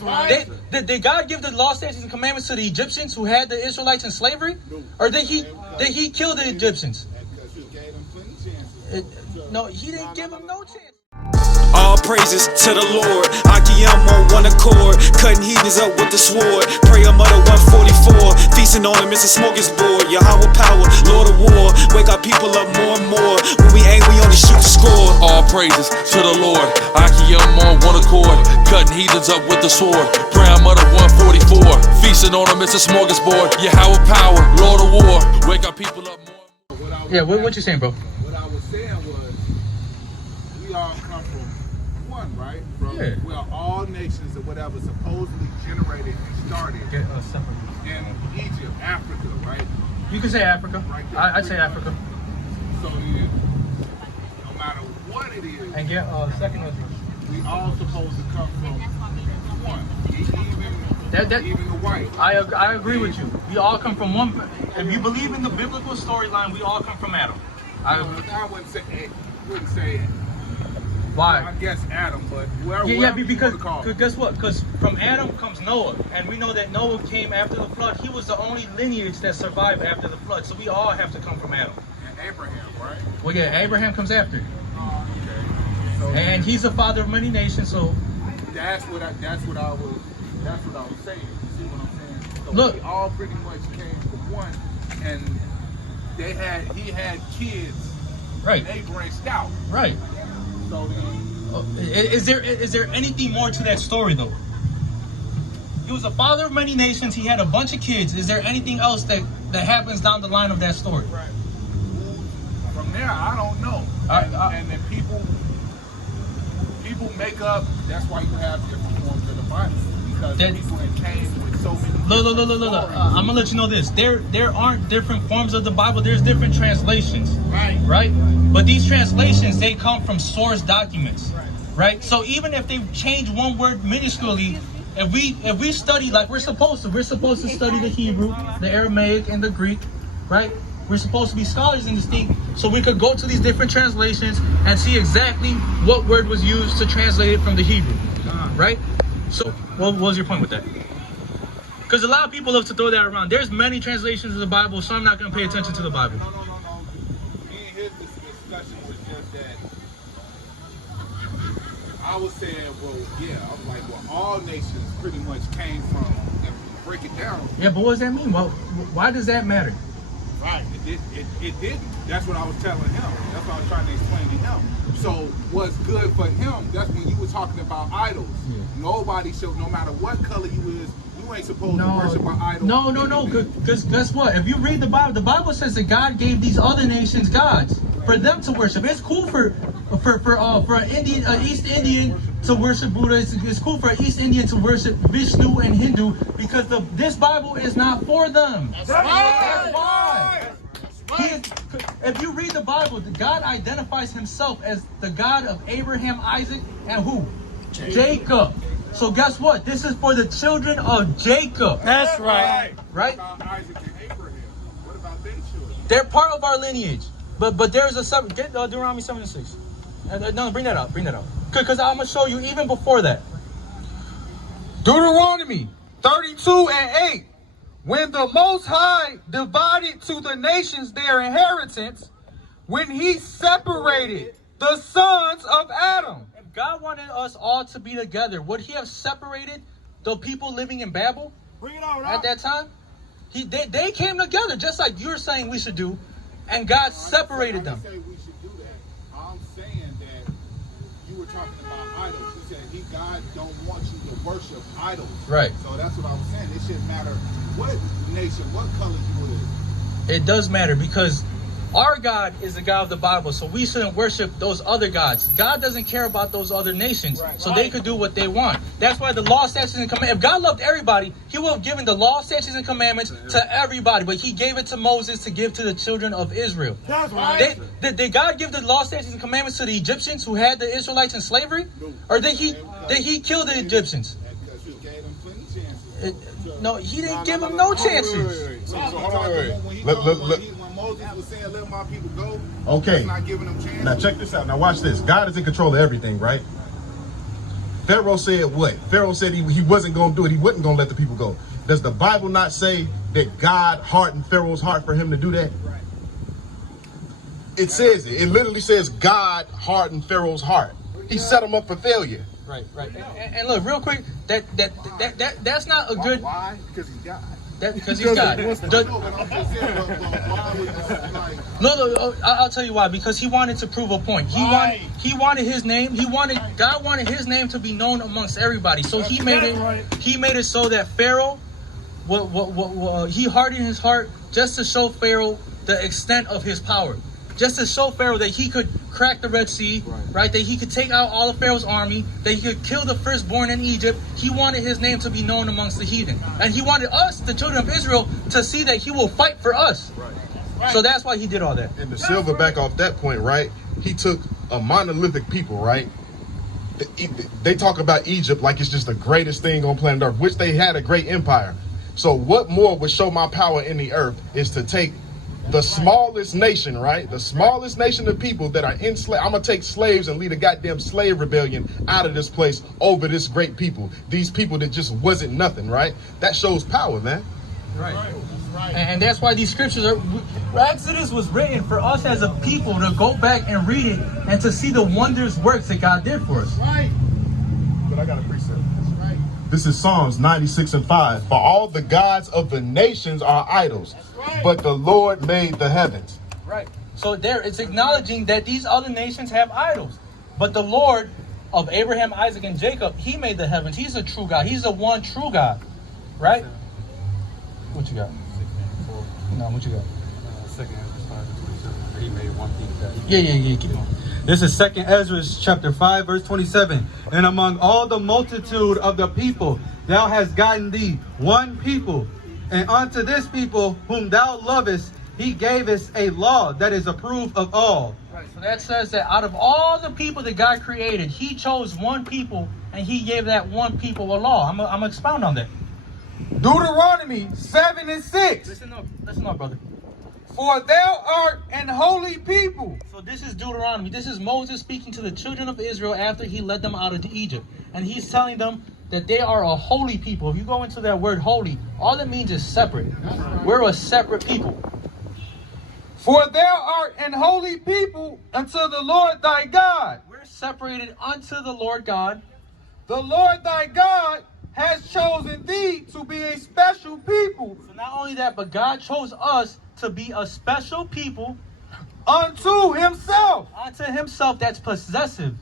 That's right. Did God give the law, statutes, and commandments to the Egyptians who had the Israelites in slavery? Or did he kill the Egyptians? Because he gave them plenty chances. No, he didn't give them no chance. All praises to the Lord. Akiyam on one accord, cutting heathens up with the sword. Prayer mother 144, feasting on him is a smorgasbord. Yahweh power, Lord of war. Wake our people up more and more. When we aim, we only shoot to score. All praises to the Lord. Akiyam on one accord, cutting heathens up with the sword. Prayer mother 144, feasting on him is a smorgasbord. Yahweh power, Lord of war. Wake our people up more. Yeah, what you saying, bro? What I was saying was, we all come from one, right? From where all nations or whatever supposedly generated and started in Egypt, Africa, right? You can say Africa. Right there. I'd say Africa. So then, no matter what it is, And get second one. we all supposed to come from one. Even the white. I agree with you. We all come from one. If you believe in the biblical storyline, we all come from Adam. I wouldn't say Why? I guess Adam, but whoever. Yeah, because guess what? Because from Adam comes Noah, and we know that Noah came after the flood. He was the only lineage that survived after the flood, so we all have to come from Adam. And Abraham, right? Well, yeah, Abraham comes after, Okay. So and he's the father of many nations. So that's what I was saying. You see what I'm saying? So Look. we all pretty much came from one, and he had kids. right, And they branched out. right. So then, Is there anything more to that story though? He was the father of many nations. He had a bunch of kids. Is there anything else that happens down the line of that story? right. From there, I don't know. And then people make up. That's why you have different forms of the Bible, because people that came with so many. Look. I'm gonna let you know this. There aren't different forms of the Bible. There's different translations. Right. But these translations, they come from source documents. Right. So even if they change one word minusculely, if we study like we're supposed to study the Hebrew, the Aramaic, and the Greek. Right. We're supposed to be scholars in this thing, so we could go to these different translations and see exactly what word was used to translate it from the Hebrew. Right. So what was your point with that? Because a lot of people love to throw that around. There's many translations of the Bible, so I'm not going to pay attention to the Bible. No. Me and his discussion was just that I was saying, well, yeah, I was like, well, all nations pretty much came from, if you break it down. Yeah, but what does that mean? Well, why does that matter? Right, it didn't. That's what I was telling him. That's what I was trying to explain to him. So what's good for him, that's when you were talking about idols. Yeah. Nobody should, no matter what color you is, you ain't supposed to worship an idol. No. Because guess what? If you read the Bible says that God gave these other nations gods for them to worship. It's cool for an Indian, East Indian to worship Buddha. It's cool for an East Indian to worship Vishnu and Hindu, because this Bible is not for them. That's why. If you read the Bible, God identifies himself as the God of Abraham, Isaac, and who? Jacob. So guess what? This is for the children of Jacob. That's right. Right? What about Isaac and Abraham? What about their children? They're part of our lineage. But there's a separate. Get Deuteronomy 7:6. No, bring that out. Because I'm going to show you even before that. Deuteronomy 32:8. When the Most High divided to the nations their inheritance, when he separated the sons of Adam. If God wanted us all to be together, would he have separated the people living in Babel at that time? They came together, just like you're saying we should do, and God separated them. I didn't say we should do that. I'm saying that you were talking about idols. You said God don't want you to worship idols. Right. So that's what I was saying. It shouldn't matter what nation, what color you is. It does matter, because our God is the God of the Bible, so we shouldn't worship those other gods. God doesn't care about those other nations, so they could do what they want. That's why the law, statutes, and commandments, if God loved everybody, he would have given the law, statutes, and commandments to everybody, but he gave it to Moses to give to the children of Israel. That's right. Did God give the law, statutes, and commandments to the Egyptians who had the Israelites in slavery? Or did he kill the Egyptians? Because he gave them plenty chances. No, he didn't give them no chances. So hold on, wait. When Moses was saying, let my people go, okay, not giving them chances. Now check this out. Now watch this. God is in control of everything, right? Pharaoh said what? Pharaoh said he wasn't going to do it. He wasn't going to let the people go. Does the Bible not say that God hardened Pharaoh's heart for him to do that? It says it. It literally says God hardened Pharaoh's heart. He set him up for failure. Right. And look, real quick, that's not a good. Why? Because he's God. Because he's God. No, I'll tell you why. Because he wanted to prove a point. He wanted his name. God wanted his name to be known amongst everybody. So he made it so that Pharaoh, he hardened his heart just to show Pharaoh the extent of his power. Just to show Pharaoh that he could crack the Red Sea, right? That he could take out all of Pharaoh's army, that he could kill the firstborn in Egypt. He wanted his name to be known amongst the heathen. And he wanted us, the children of Israel, to see that he will fight for us. So that's why he did all that. And the silverback off that point, right? He took a monolithic people, right? They talk about Egypt like it's just the greatest thing on planet Earth, which they had a great empire. So what more would show my power in the earth is to take the smallest nation, right? The smallest nation of people that are enslaved. I'm going to take slaves and lead a goddamn slave rebellion out of this place over this great people. These people that just wasn't nothing, right? That shows power, man. Right. And that's why these scriptures are... Exodus was written for us as a people to go back and read it and to see the wondrous works that God did for us. Right. But I got a precept. Right. This is Psalms 96:5. For all the gods of the nations are idols, but the Lord made the heavens. Right. So there, it's acknowledging that these other nations have idols, but the Lord of Abraham, Isaac, and Jacob, he made the heavens. He's a true God. He's the one true God. Right? What you got? No, what you got? Second Ezra 5:27. He made one thing. Yeah. Keep on. This is 2 Ezra chapter 5 verse 27. And among all the multitude of the people, thou hast gotten thee one people, and unto this people whom thou lovest, he gavest a law that is approved of all. Right. So that says that out of all the people that God created, he chose one people, and he gave that one people a law. I'm gonna expound on that. Deuteronomy 7:6. Listen up, brother. For thou art an holy people. So this is Deuteronomy. This is Moses speaking to the children of Israel after he led them out of Egypt. And he's telling them that they are a holy people. If you go into that word holy, all it means is separate. We're a separate people. For thou art an holy people unto the Lord thy God. We're separated unto the Lord God. The Lord thy God has chosen thee to be a special people. So not only that, but God chose us to be a special people unto himself. Unto himself, that's possessive.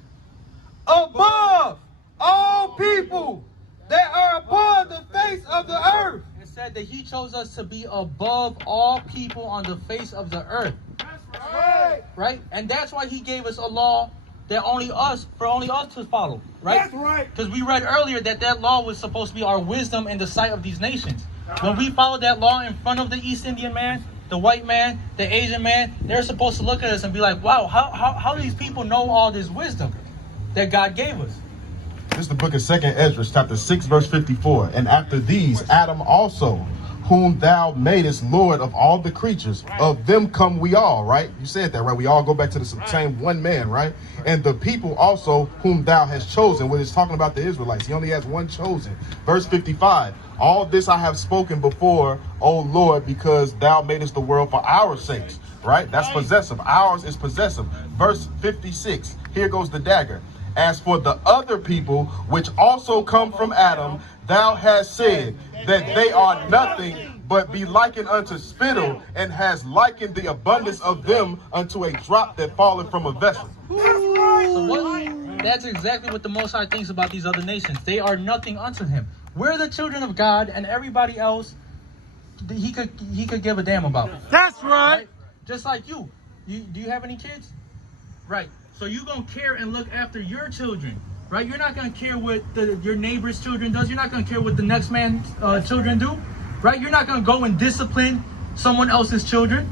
Above all people that are upon the face of the earth. It said that he chose us to be above all people on the face of the earth. That's right. Right? And that's why he gave us a law that only us to follow. Right? That's right. Because we read earlier that law was supposed to be our wisdom in the sight of these nations. When we followed that law in front of the East Indian man, the white man, the Asian man, they're supposed to look at us and be like, wow, how do these people know all this wisdom that God gave us? This is the book of 2 Ezra, chapter 6, verse 54. And after these, Adam also, whom thou madest Lord of all the creatures, of them come we all, right? You said that, right? We all go back to the same one man, right? And the people also whom thou hast chosen, when it's talking about the Israelites, he only has one chosen. Verse 55, all this I have spoken before, O Lord, because thou madest the world for our sakes, right? That's possessive. Ours is possessive. Verse 56, here goes the dagger. As for the other people, which also come from Adam, thou hast said that they are nothing but be likened unto spittle, and has likened the abundance of them unto a drop that falleth from a vessel. That's exactly what the Most High thinks about these other nations. They are nothing unto him. We're the children of God, and everybody else, he could give a damn about. That's right. Just like you. Do you have any kids? Right. So you're going to care and look after your children, right? You're not going to care what your neighbor's children does. You're not going to care what the next man's children do, right? You're not going to go and discipline someone else's children,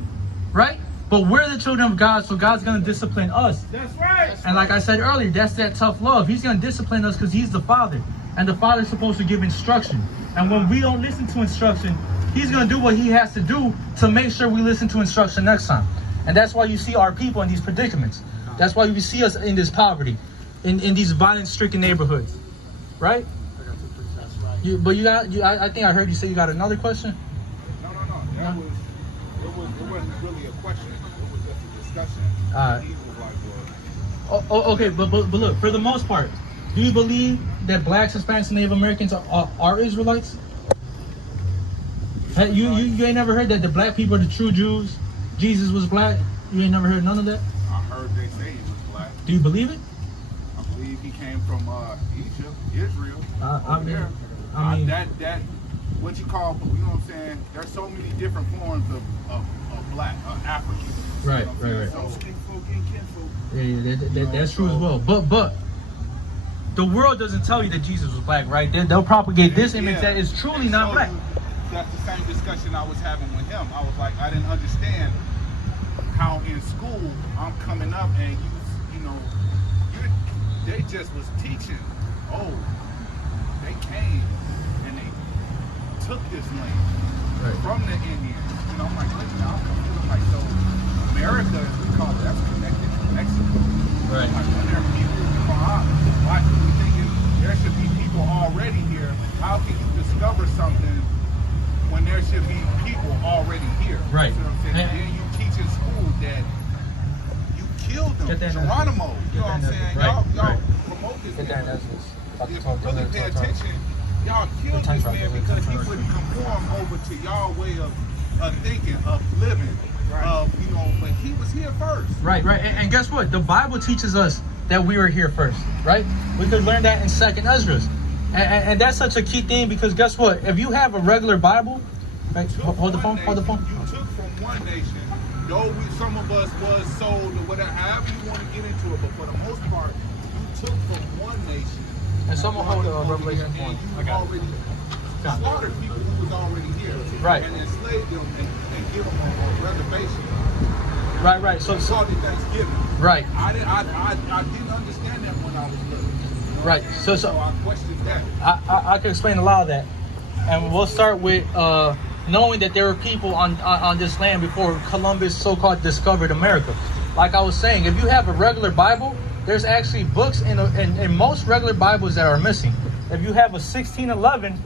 right? But we're the children of God, so God's going to discipline us. That's right. And like I said earlier, that's that tough love. He's going to discipline us because he's the Father, and the Father's supposed to give instruction. And when we don't listen to instruction, he's going to do what he has to do to make sure we listen to instruction next time. And that's why you see our people in these predicaments. That's why we see us in this poverty, in these violence-stricken neighborhoods. right? But you got I think I heard you say you got another question. No. That was it wasn't really a question. It was just a discussion. He was like, well, Okay, but look, for the most part, do you believe that blacks, Hispanics, and Native Americans are Israelites? You ain't never heard that the black people are the true Jews? Jesus was black? You ain't never heard none of that? I heard they say he was black. Do you believe it? I believe he came from Egypt, Israel. I mean, that what you call, you know what I'm saying? There's so many different forms of black, African. Right, you know what I'm right. saying? So skinfolk and kinfolk. Yeah, that's true as well. But the world doesn't tell you that Jesus was black, right? They'll propagate this image that is truly not black. That's the same discussion I was having with him. I was like, I didn't understand how in school I'm coming up and they just was teaching. Oh, they came and they took this land from the Indians. You know, I'm like, wait, now I'm confused. I'm like, so America, we call it, that's connected to Mexico. Right. Like when there are people from why are we thinking there should be people already here? How can you discover something when there should be people already here? Right. You know what I'm saying? And then you teach in school that you killed them. Geronimo. You know what I'm saying? Y'all promote this man. If you really pay attention, y'all killed this man because he wouldn't conform over to y'all way of thinking, of living, but he was here first. Right. And guess what? The Bible teaches us that we were here first, right? We could learn that in 2nd Ezra. And that's such a key thing because guess what? If you have a regular Bible, right? Hold the phone. You took from one nation, though some of us was sold or whatever, however you want to get into it, but for the most part, you took from one nation. And someone hold Revelation 1. I got already slaughtered people who was already here. Right. And enslaved them and give them a reservation. Right. So called it Thanksgiving. Right. I didn't understand that when I was little. Right. So I questioned that. I can explain a lot of that. And we'll start with knowing that there were people on this land before Columbus so-called discovered America. Like I was saying, if you have a regular Bible, there's actually books in most regular Bibles that are missing. If you have a 1611,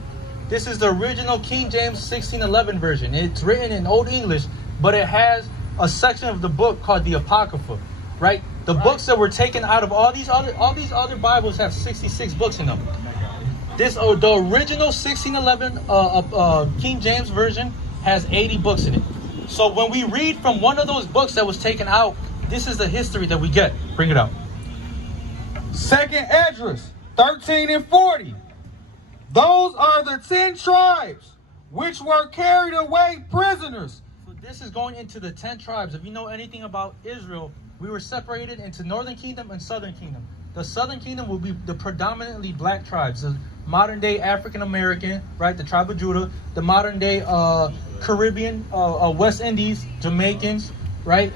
this is the original King James 1611 version. It's written in Old English, but it has a section of the book called the Apocrypha, right? The books that were taken out of all these other Bibles have 66 books in them. The original 1611 King James version has 80 books in it. So when we read from one of those books that was taken out, this is the history that we get. Bring it out. 2nd Esdras 13 and 40. Those are the 10 tribes which were carried away prisoners. So this is going into the 10 tribes. If you know anything about Israel, we were separated into Northern Kingdom and Southern Kingdom. The Southern Kingdom will be the predominantly black tribes. The modern day African American, right? The tribe of Judah. The modern day Caribbean, West Indies, Jamaicans, right?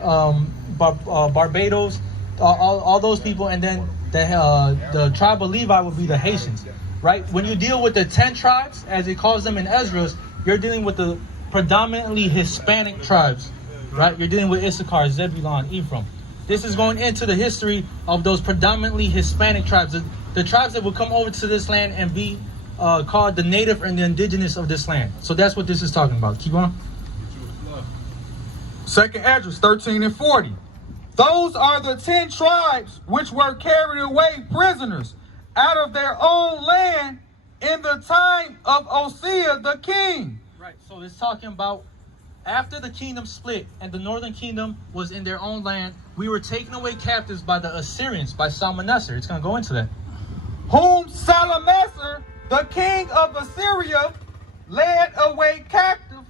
Barbados, all those people. And then the tribe of Levi would be the Haitians, right? When you deal with the 10 tribes, as it calls them in Ezra's, you're dealing with the predominantly Hispanic tribes, right? You're dealing with Issachar, Zebulon, Ephraim. This is going into the history of those predominantly Hispanic tribes, the tribes that will come over to this land and be called the native and the indigenous of this land. So that's what this is talking about. Keep on. 2nd Esdras 13 and 40. Those are the 10 tribes which were carried away prisoners out of their own land in the time of Osea the king. Right, so it's talking about after the kingdom split and the northern kingdom was in their own land, we were taken away captives by the Assyrians, by Salmanassar. It's going to go into that. Whom Salmanassar, the king of Assyria, led away captive,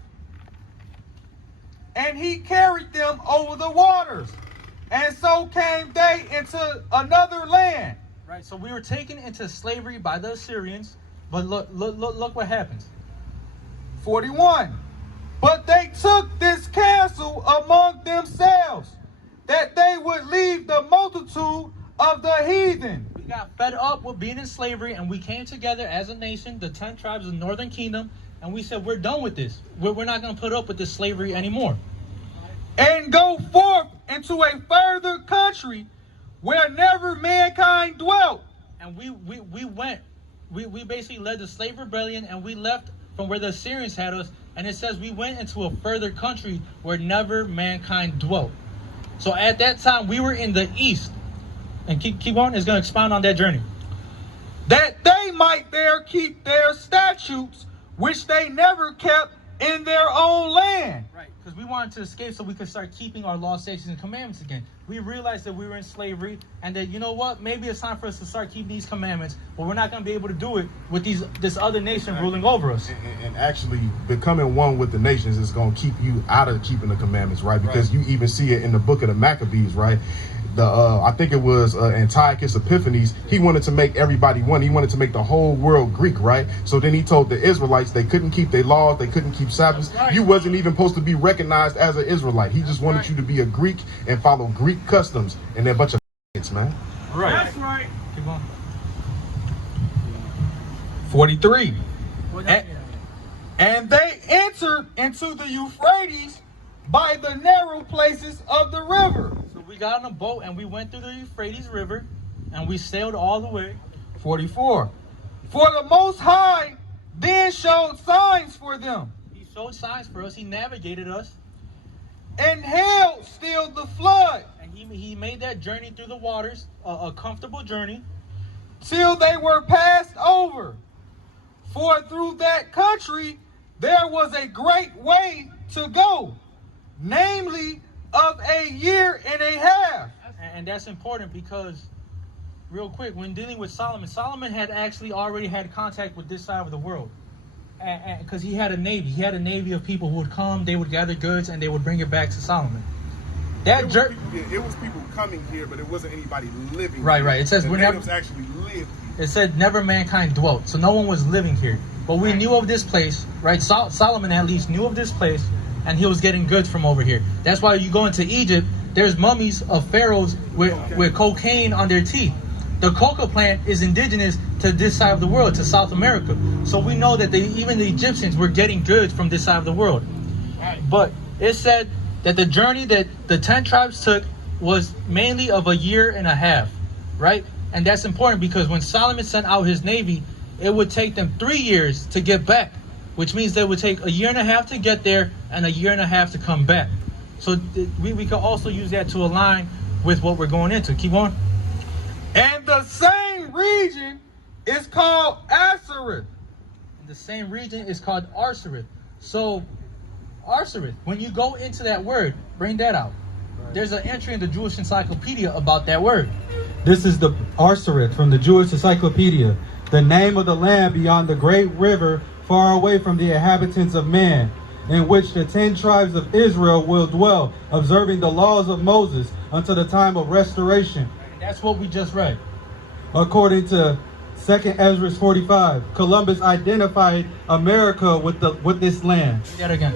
and he carried them over the waters. And so came they into another land. Right, so we were taken into slavery by the Assyrians, but look what happens. 41. But they took this counsel among themselves, that they would leave the multitude of the heathen. We got fed up with being in slavery, and we came together as a nation, the 10 tribes of the northern kingdom, and we said, we're done with this. We're not going to put up with this slavery anymore. And go forth into a further country where never mankind dwelt. And we went we basically led the slave rebellion, and we left from where the Assyrians had us. And it says we went into a further country where never mankind dwelt. So at that time, we were in the east. And keep on, it's going to expound on that journey. That they might there keep their statutes, which they never kept in their own land. Right, because we wanted to escape so we could start keeping our law, statutes, and commandments again. We realized that we were in slavery, and that, you know what, maybe it's time for us to start keeping these commandments, but we're not going to be able to do it with this other nation ruling over us. And actually becoming one with the nations is going to keep you out of keeping the commandments, right? Because you even see it in the book of the Maccabees, right? I think it was Antiochus Epiphanes. He wanted to make everybody one. He wanted to make the whole world Greek, right? So then he told the Israelites they couldn't keep their laws, they couldn't keep Sabbaths. Right. You wasn't even supposed to be recognized as an Israelite. He just wanted you to be a Greek and follow Greek customs, and they're a bunch of man. Right. That's right. Keep on. 43. And they entered into the Euphrates by the narrow places of the river. So we got on a boat and we went through the Euphrates River and we sailed all the way. 44. For the Most High then showed signs for them. He showed signs for us. He navigated us. And hell stilled the flood. And he made that journey through the waters, a comfortable journey. Till they were passed over. For through that country there was a great way to go, namely of a year and a half. And that's important because, real quick, when dealing with Solomon, Solomon had actually already had contact with this side of the world. Because he had a navy. He had a navy of people who would come, they would gather goods, and they would bring it back to Solomon. It was people coming here, but it wasn't anybody living right, here. Right. It says the we're natives actually lived here. It said never mankind dwelt. So no one was living here. But we knew of this place, right? Solomon at least knew of this place, and he was getting goods from over here. That's why you go into Egypt, there's mummies of pharaohs with cocaine on their teeth. The coca plant is indigenous to this side of the world, to South America. So we know that even the Egyptians were getting goods from this side of the world. But it said that the journey that the 10 tribes took was mainly of a year and a half, right? And that's important because when Solomon sent out his navy, it would take them 3 years to get back, which means they would take a year and a half to get there and a year and a half to come back. So we could also use that to align with what we're going into. Keep on. And the same region is called Asareth. The same region is called Arsareth. So Arsareth, when you go into that word, bring that out. There's an entry in the Jewish Encyclopedia about that word. This is the Arsareth from the Jewish Encyclopedia, the name of the land beyond the great river, far away from the inhabitants of man, in which the 10 tribes of Israel will dwell, observing the laws of Moses until the time of restoration. That's what we just read. According to 2nd Ezra 45, Columbus identified America with this land. Read that again.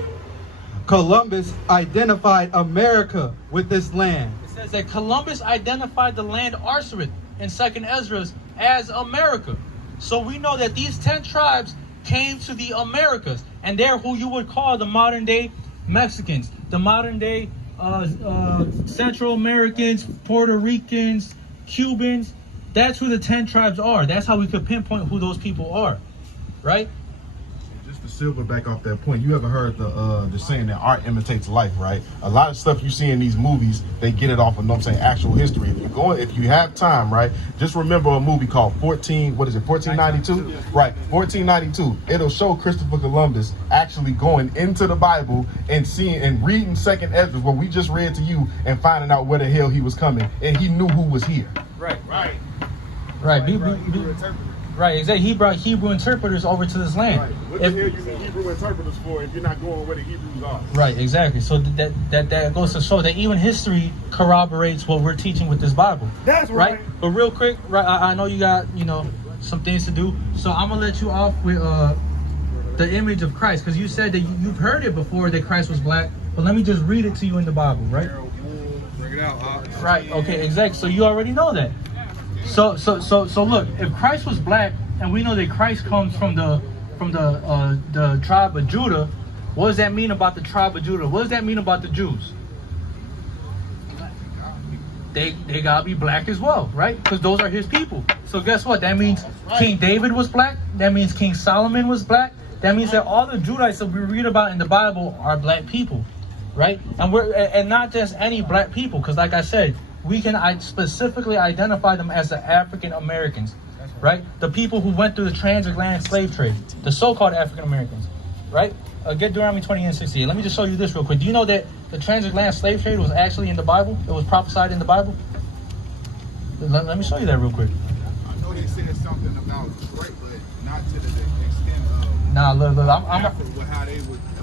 Columbus identified America with this land. It says that Columbus identified the land Arsareth in 2nd Ezra as America. So we know that these 10 tribes came to the Americas, and they're who you would call the modern day Mexicans, the modern day Central Americans, Puerto Ricans, Cubans. That's who the 10 tribes are. That's how we could pinpoint who those people are, right? Just to silver back off that point, you ever heard the saying that art imitates life, right? A lot of stuff you see in these movies, they get it off of, actual history. If you have time, right, just remember a movie called 1492? Right, 1492. It'll show Christopher Columbus actually going into the Bible and seeing and reading 2nd Ezra, what we just read to you, and finding out where the hell he was coming, and he knew who was here. Right. Right, exactly. He brought Hebrew interpreters over to this land. Right. What the hell you need Hebrew interpreters for if you're not going where the Hebrews are? Right, exactly. So that goes to show that even history corroborates what we're teaching with this Bible. That's right. But real quick, right? I know you got some things to do, so I'm gonna let you off with the image of Christ, because you said that you've heard it before that Christ was black. But let me just read it to you in the Bible, right? Bring it out. Right. Okay. Exactly. So you already know that. So look, if Christ was black, and we know that Christ comes from the tribe of Judah, what does that mean about the tribe of Judah? What does that mean about the Jews? they gotta be black as well, right? Because those are his people. So guess what? That means King David was black. That means King Solomon was black. That means that all the Judites that we read about in the Bible are black people, right? And not just any black people, because like I said, we can specifically identify them as the African Americans, right? The people who went through the transatlantic slave trade, the so-called African Americans, right? Get Deuteronomy 20 and 68. Let me just show you this real quick. Do you know that the transatlantic slave trade was actually in the Bible? It was prophesied in the Bible? Let me show you that real quick. I know they said something about Detroit, but not to the extent of. Nah, look, I'm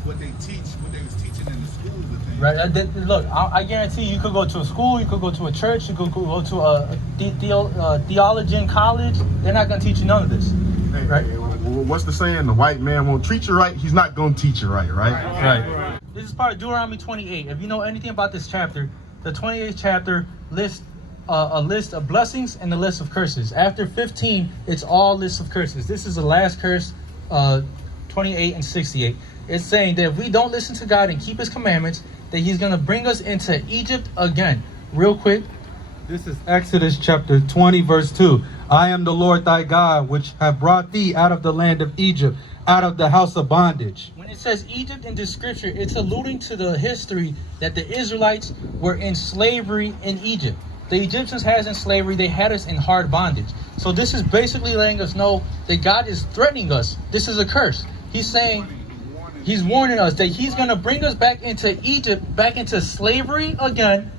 what they teach, what they was teaching in the schools and things. Right. Look, I guarantee you could go to a school, you could go to a church, you could go to a theologian college. They're not going to teach you none of this. Hey, right? What's the saying? The white man won't treat you right. He's not going to teach you right, right? Right. This is part of Deuteronomy 28. If you know anything about this chapter, the 28th chapter lists a list of blessings and a list of curses. After 15, it's all lists of curses. This is the last curse, 28 and 68. It's saying that if we don't listen to God and keep his commandments, that he's going to bring us into Egypt again. Real quick. This is Exodus chapter 20, verse 2. I am the Lord thy God, which have brought thee out of the land of Egypt, out of the house of bondage. When it says Egypt in this scripture, it's alluding to the history that the Israelites were in slavery in Egypt. The Egyptians had us in slavery. They had us in hard bondage. So this is basically letting us know that God is threatening us. This is a curse. He's saying, he's warning us that he's going to bring us back into Egypt, back into slavery again.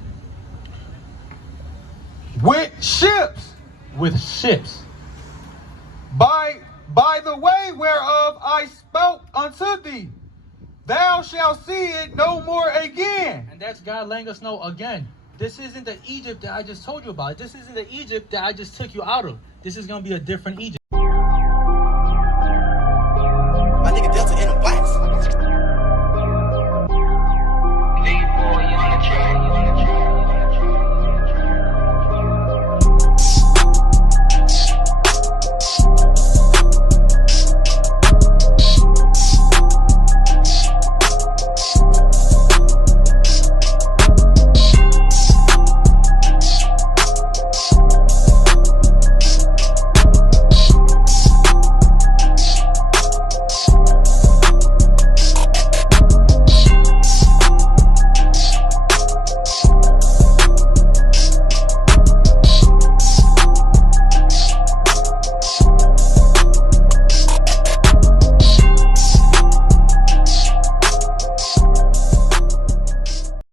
With ships. With ships. By the way whereof I spoke unto thee, thou shalt see it no more again. And that's God letting us know again. This isn't the Egypt that I just told you about. This isn't the Egypt that I just took you out of. This is going to be a different Egypt.